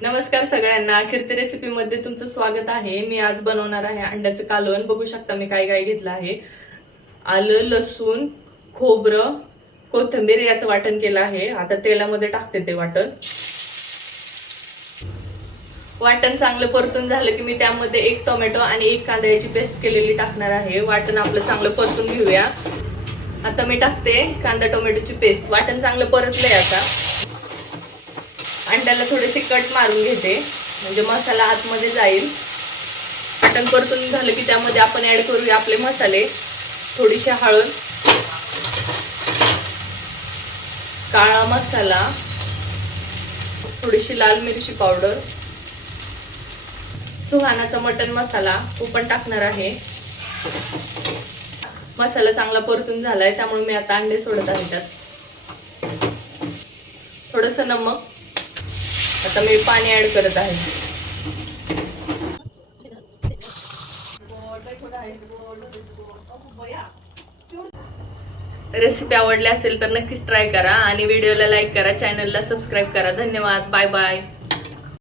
नमस्कार सगळ्यांना, कीर्ती रेसिपीमध्ये तुमचं स्वागत आहे। मी आज बनवणार आहे अंड्याचं कालवण। बघू शकता मी काय काय घेतलं आहे। आलं, लसूण, खोबरं, कोथिंबीर याचं वाटण केलं आहे। आता तेलामध्ये टाकते ते वाटण। वाटण चांगलं परतून झालं की मी त्यामध्ये एक टोमॅटो आणि एक कांद्याची पेस्ट केलेली टाकणार आहे। वाटण आपलं चांगलं परतून घेऊया। आता मी टाकते कांदा टोमॅटोची पेस्ट। वाटण चांगलं परतलंय आता। अंड्याला थोडेसे कट मारून घेते म्हणजे मसाला आतमध्ये जाईल। वाटण परतून झालं की त्यामध्ये आपण ऍड करूया आपले मसाले। थोडीशी हळद, काळा मसाला, थोडीशी लाल मिरची पावडर, सुहानाचा मटन मसाला तो पण टाकणार आहे। मसाला चांगला परतून झालाय त्यामुळे मी आता अंडे सोडत आहे त्यात। थोडंसं नमक, आता मी पाणी ऍड करत आहे। रेसिपी आवडली असेल तर नक्कीच ट्राय करा आणि व्हिडिओला लाईक करा, चॅनलला सबस्क्राईब करा। धन्यवाद, बाय बाय।